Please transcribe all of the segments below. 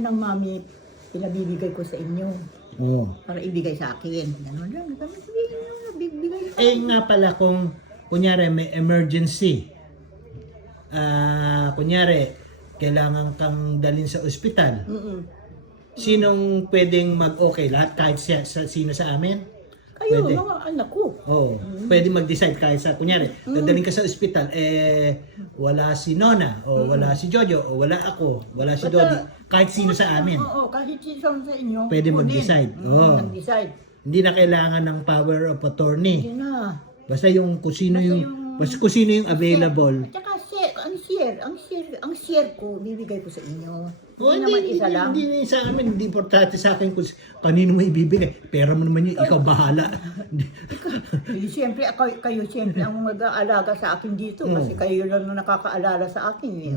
ng mami, pinabibigay ko sa inyo. Oo. Para ibigay sa akin. Ganun lang. Kami sabihin nyo, bibigay sa Eh nga pala kung kunyari may emergency. Kunyari kailangan kang dalhin sa ospital. Sinong pwedeng mag-okay? Lahat kahit sino sa amin? Kayo, Pwede. mga anak ko. Oo. Pwede mag-decide kahit sa, kunyari, dadalhin ka sa ospital, wala si Nona, o wala si Jojo, o wala ako, wala si Dodi, kahit sino sa amin. Oo, kahit sino sa inyo. Pwede ako mag-decide. din. Oo. Mag-decide. Hindi na kailangan ng power of attorney. Hindi na. Basta yung kung sino basta kung sino yung available. At saka ang share ko, bibigay ko sa inyo. O, Hindi naman isa lang. Hindi sa amin, hindi importante sa akin kung kanino mo ibibigay. Pera mo naman yun, ikaw bahala. Siyempre, kayo siyempre ang mag-aalaga sa akin dito. Kasi kayo lang na nakakaalala sa akin.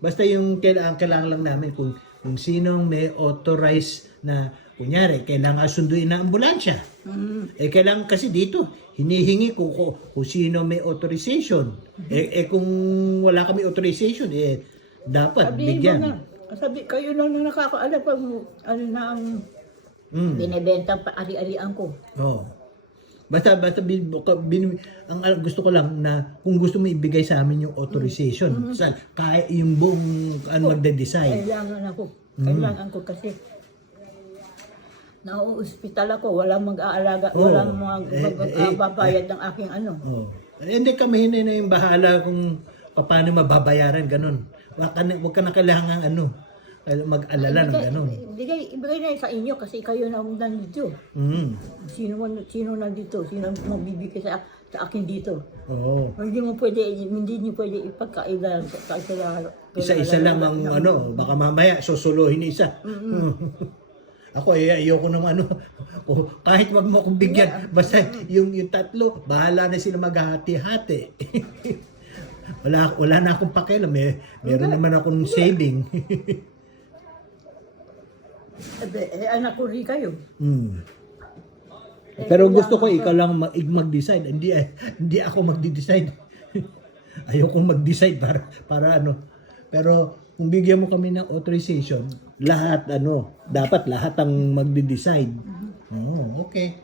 Basta yung kailangan lang namin kung sinong may authorized na, kunyari, kailangan sunduin na ambulansya. Kailangan kasi dito, hinihingi ko kung sino may authorization. Kung wala kami authorization, dapat bigyan. Kayo lang na nakakaalam pag ano na ang binibenta pa ari-arian ko. Oo. Basta ang gusto ko lang na kung gusto mo ibigay sa amin yung authorization. Kaya yung buong magde-decide. Kailangan ko kasi na-hospital ako, walang mag-aalaga, walang magbabayad ng aking ano. Hindi kami na yung bahala kung paano mababayaran, ganun. Huwag ka na kailangan mag-alala ng ganun. Ibigay na sa inyo kasi kayo na nandito. Sino nandito? Sino magbibigay sa akin dito? Hindi niyo pwede ipagkaila. Isa-isa lang ang baka mamaya susuluhin isa. Ako ayoko naman kahit wag mo akong bigyan, basta yung tatlo, bahala na sila maghati-hati. wala na akong pakialam, meron naman akong saving. Anak ko rin kayo. Pero gusto ko ikaw lang mag-decide, hindi ako magde-decide. Ayoko mag-decide para pero kung bigyan mo kami ng authorization, lahat dapat lahat ang magde-decide. Okay.